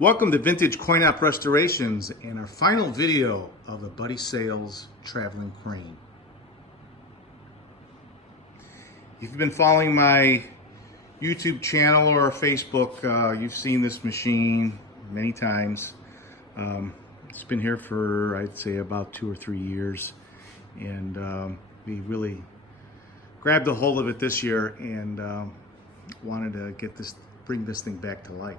Welcome to Vintage Coin Op Restorations and our final video of the Buddy Sales Traveling Crane. If you've been following my YouTube channel or Facebook, you've seen this machine many times. It's been here for, I'd say, about 2 or 3 years, and we really grabbed a hold of it this year and wanted to bring this thing back to life.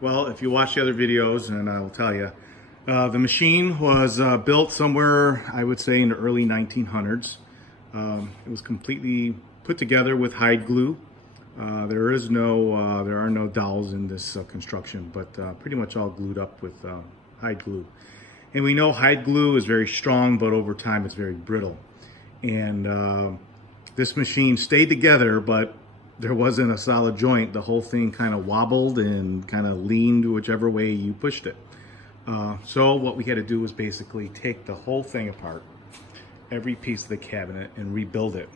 Well, if you watch the other videos, and I will tell you, the machine was built somewhere, I would say, in the early 1900s. It was completely put together with hide glue. There are no dowels in this construction, but pretty much all glued up with hide glue. And we know hide glue is very strong, but over time it's very brittle. And this machine stayed together, but there wasn't a solid joint. The whole thing kind of wobbled and kind of leaned whichever way you pushed it. So what we had to do was basically take the whole thing apart, every piece of the cabinet, and rebuild it.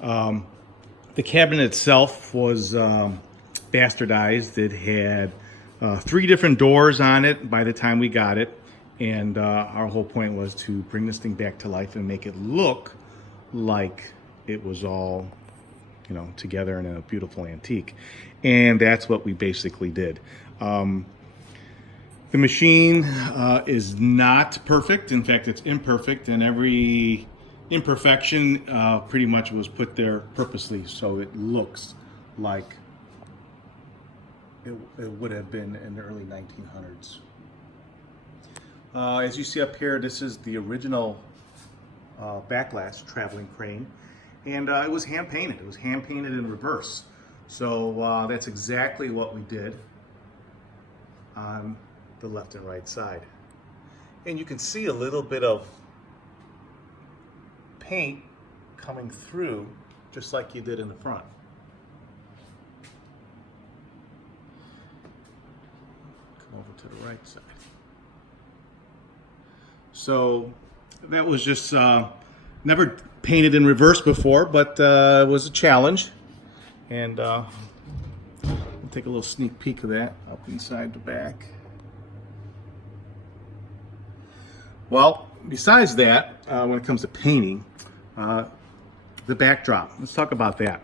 The cabinet itself was bastardized. It had 3 different doors on it by the time we got it. And our whole point was to bring this thing back to life and make it look like it was all together in a beautiful antique. And that's what we basically did. The machine is not perfect. In fact, it's imperfect, and every imperfection pretty much was put there purposely so it looks like it would have been in the early 1900s. As you see up here, this is the original backlash traveling crane. And it was hand painted. It was hand painted in reverse. So that's exactly what we did on the left and right side. And you can see a little bit of paint coming through just like you did in the front. Come over to the right side. So that was just never painted in reverse before, but it was a challenge. And we'll take a little sneak peek of that up inside the back. Well, besides that, when it comes to painting, the backdrop. Let's talk about that.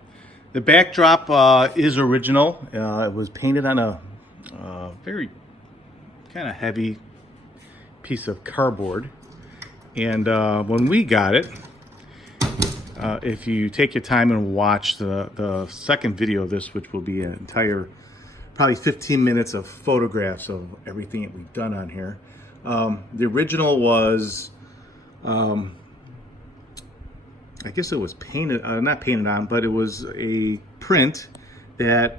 The backdrop is original. It was painted on a very kind of heavy piece of cardboard. And when we got it, if you take your time and watch the second video of this, which will be an entire, probably 15 minutes of photographs of everything that we've done on here. The original was, I guess it was painted, not painted on, but it was a print that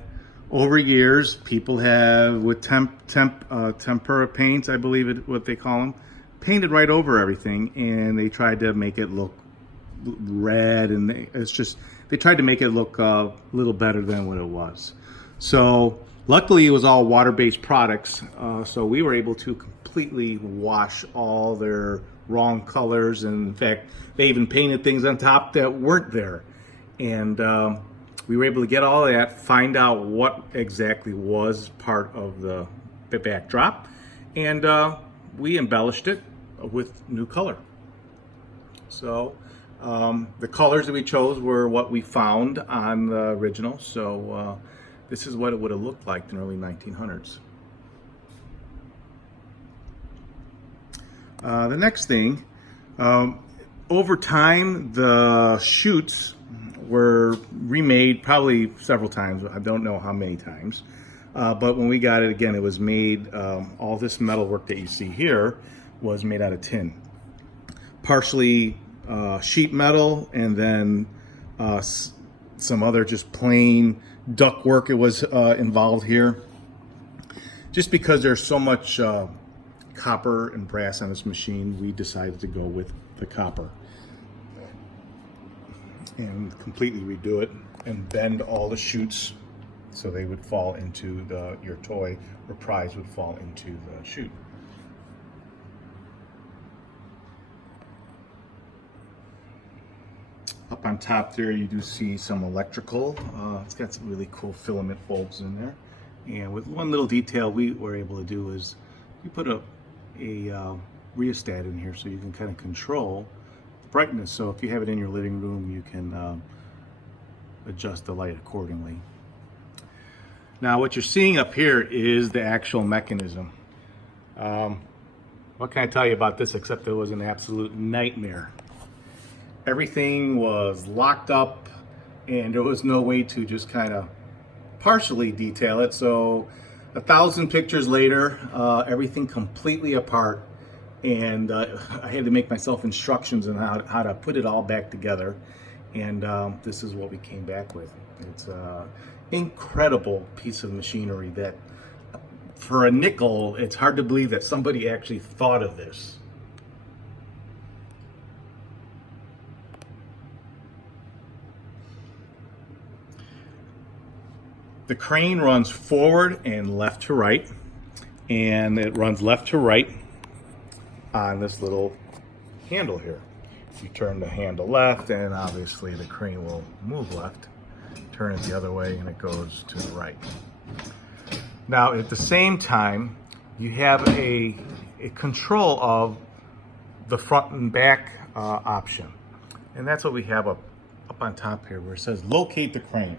over years people have, with tempera paints, I believe what they call them, painted right over everything, and they tried to make it look red, and they tried to make it look a little better than what it was. So luckily it was all water-based products, so we were able to completely wash all their wrong colors, and in fact they even painted things on top that weren't there. And we were able to get all of that, find out what exactly was part of the backdrop, and we embellished it with new color. So the colors that we chose were what we found on the original. So this is what it would have looked like in the early 1900s. The next thing, over time, the chutes were remade probably several times. I don't know how many times. But when we got it, again, it was made, all this metal work that you see here was made out of tin. Partially sheet metal, and then some other just plain duct work it was involved here. Just because there's so much copper and brass on this machine, we decided to go with the copper and completely redo it and bend all the chutes so they would fall into your toy or prize would fall into the chute. Up on top there, you do see some electrical. It's got some really cool filament bulbs in there. And with one little detail we were able to do is we put a rheostat in here so you can kind of control the brightness. So if you have it in your living room, you can adjust the light accordingly. Now what you're seeing up here is the actual mechanism. What can I tell you about this except it was an absolute nightmare. Everything was locked up and there was no way to just kind of partially detail it. So 1,000 pictures later, everything completely apart, and I had to make myself instructions on how to put it all back together, and this is what we came back with. It's an incredible piece of machinery that for a nickel, it's hard to believe that somebody actually thought of this. The crane runs forward and left to right, and it runs left to right on this little handle here. If you turn the handle left, and obviously the crane will move left. Turn it the other way and it goes to the right. Now at the same time, you have a control of the front and back option. And that's what we have up on top here where it says locate the crane.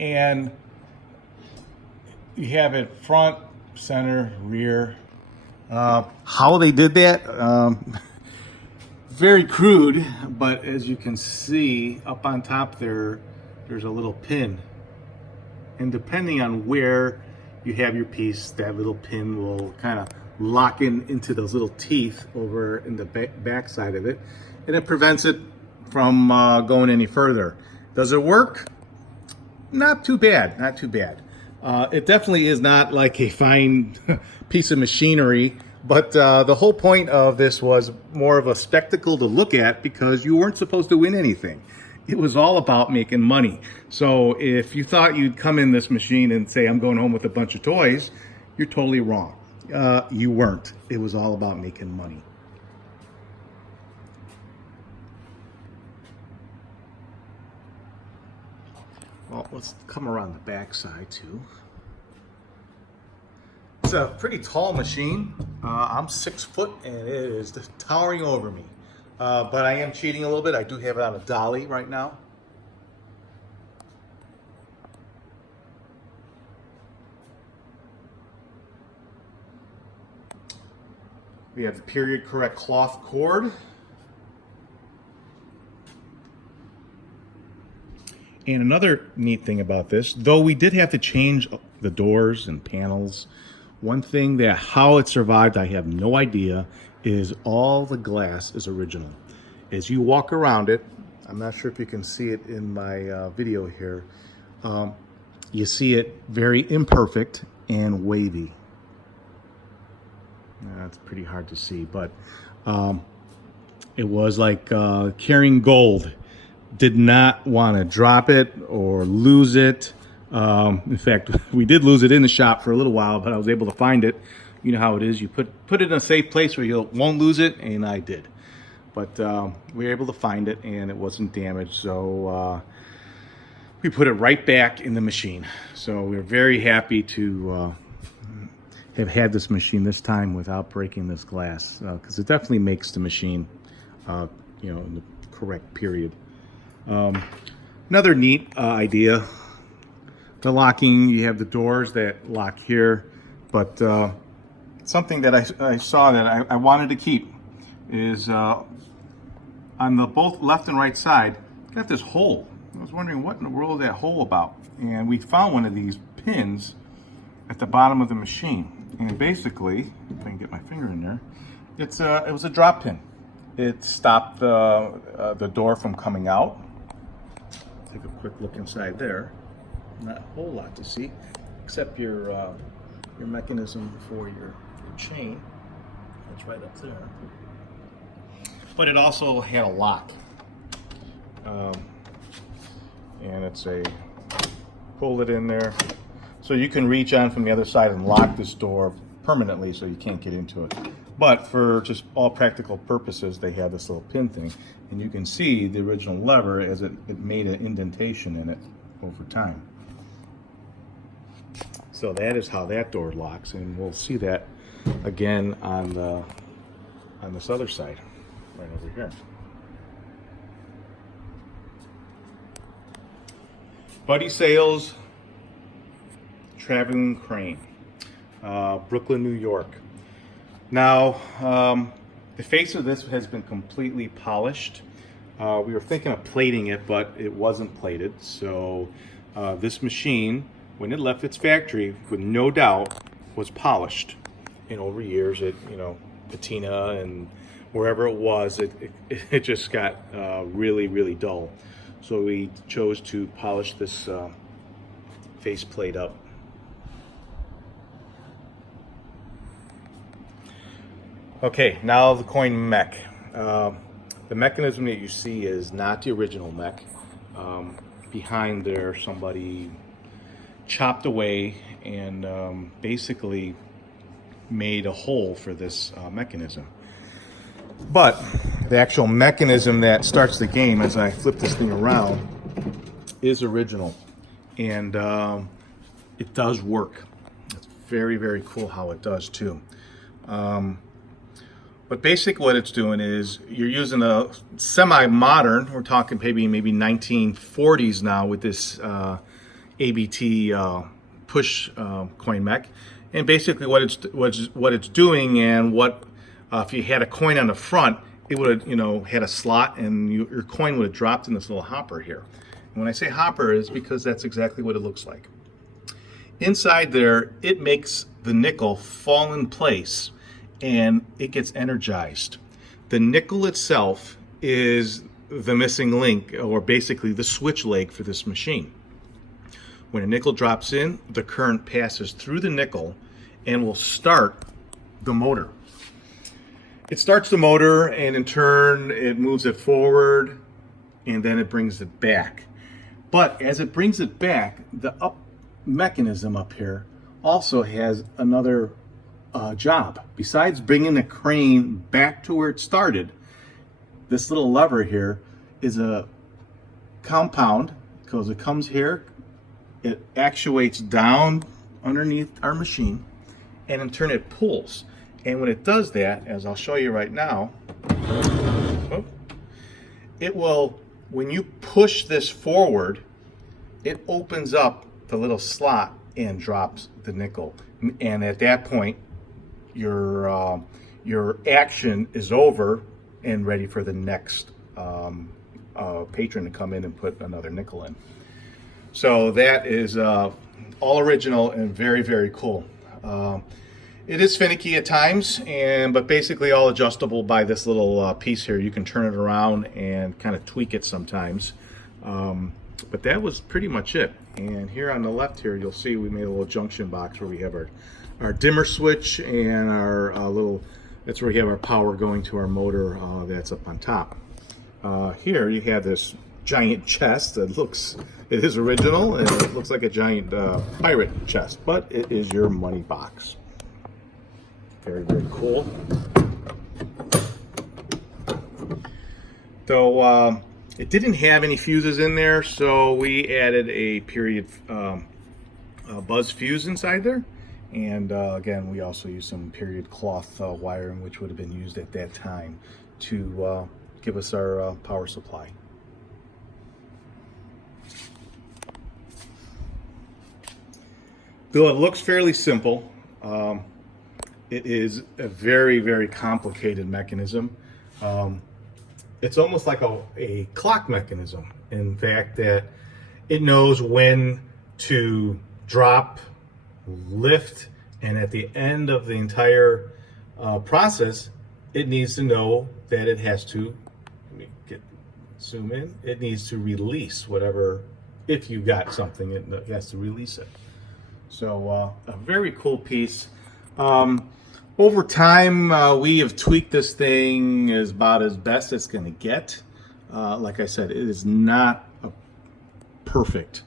And you have it front, center, rear. How they did that, very crude, but as you can see up on top there's a little pin. And depending on where you have your piece, that little pin will kind of lock into those little teeth over in the back side of it. And it prevents it from going any further. Does it work? Not too bad, not too bad. It definitely is not like a fine piece of machinery, but the whole point of this was more of a spectacle to look at because you weren't supposed to win anything. It was all about making money. So if you thought you'd come in this machine and say, I'm going home with a bunch of toys, you're totally wrong. You weren't. It was all about making money. Well, let's come around the back side too. It's a pretty tall machine. I'm 6 foot and it is just towering over me. But I am cheating a little bit. I do have it on a dolly right now. We have the period correct cloth cord. And another neat thing about this, though we did have to change the doors and panels, one thing that how it survived, I have no idea, is all the glass is original. As you walk around it, I'm not sure if you can see it in my video here, you see it very imperfect and wavy. That's pretty hard to see, but it was like carrying gold. Did not want to drop it or lose it. In fact, we did lose it in the shop for a little while, but I was able to find it. You know how it is. You put it in a safe place where you won't lose it, and I did. But we were able to find it, and it wasn't damaged. So we put it right back in the machine. So we're very happy to have had this machine this time without breaking this glass, because it definitely makes the machine, in the correct period. Another neat idea, the locking, you have the doors that lock here, but something that I saw that I wanted to keep is on the both left and right side, got this hole. I was wondering what in the world is that hole about, and we found one of these pins at the bottom of the machine, and basically, if I can get my finger in there, it was a drop pin. It stopped the door from coming out. Take a quick look inside there. Not a whole lot to see, except your mechanism for your chain. That's right up there. But it also had a lock, and it's pull it in there, so you can reach on from the other side and lock this door permanently, so you can't get into it. But for just all practical purposes, they have this little pin thing, and you can see the original lever as it made an indentation in it over time. So that is how that door locks, and we'll see that again on this other side, right over here. Buddy Sales Traveling Crane, Brooklyn, New York. Now, the face of this has been completely polished. We were thinking of plating it, but it wasn't plated. So this machine, when it left its factory, with no doubt, was polished. And over years, it, patina and wherever it was, it just got really, really dull. So we chose to polish this face plate up. Okay, now the coin mech. The mechanism that you see is not the original mech. Behind there, somebody chopped away and basically made a hole for this mechanism. But the actual mechanism that starts the game, as I flip this thing around, is original, and it does work. It's very, very cool how it does too. But basically what it's doing is you're using a semi-modern, we're talking maybe 1940s now with this ABT push coin mech. And basically what it's doing, and what if you had a coin on the front, it would have had a slot, and your coin would have dropped in this little hopper here. And when I say hopper, is because that's exactly what it looks like. Inside there, it makes the nickel fall in place, and it gets energized. The nickel itself is the missing link, or basically the switch leg for this machine. When a nickel drops in, the current passes through the nickel and will start the motor. It starts the motor, and in turn it moves it forward, and then it brings it back. But as it brings it back, the up mechanism up here also has another job. Besides bringing the crane back to where it started, this little lever here is a compound, because it comes here, it actuates down underneath our machine, and in turn it pulls. And when it does that, as I'll show you right now, it will, when you push this forward, it opens up the little slot and drops the nickel. And at that point, your action is over and ready for the next patron to come in and put another nickel in. So that is all original and very, very cool. It is finicky at times, but basically all adjustable by this little piece here. You can turn it around and kind of tweak it sometimes. But that was pretty much it. And here on the left here, you'll see we made a little junction box where we have our dimmer switch and our that's where we have our power going to our motor that's up on top. Here you have this giant chest that it is original, and it looks like a giant pirate chest, but it is your money box. Very, very cool. Though it didn't have any fuses in there, so we added a period buzz fuse inside there. And again, we also used some period cloth wiring, which would have been used at that time to give us our power supply. Though it looks fairly simple, it is a very, very complicated mechanism. It's almost like a clock mechanism, in fact, that it knows when to drop, lift, and at the end of the entire process, it needs to know that it has to, zoom in, it needs to release whatever, if you got something, it has to release it. So a very cool piece. Over time, we have tweaked this thing as about as best it's going to get. Like I said, it is not perfect.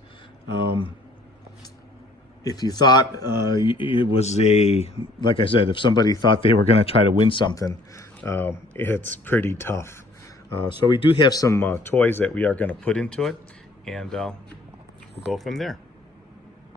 If you thought it was like I said, if somebody thought they were going to try to win something, it's pretty tough. So we do have some toys that we are going to put into it, and we'll go from there.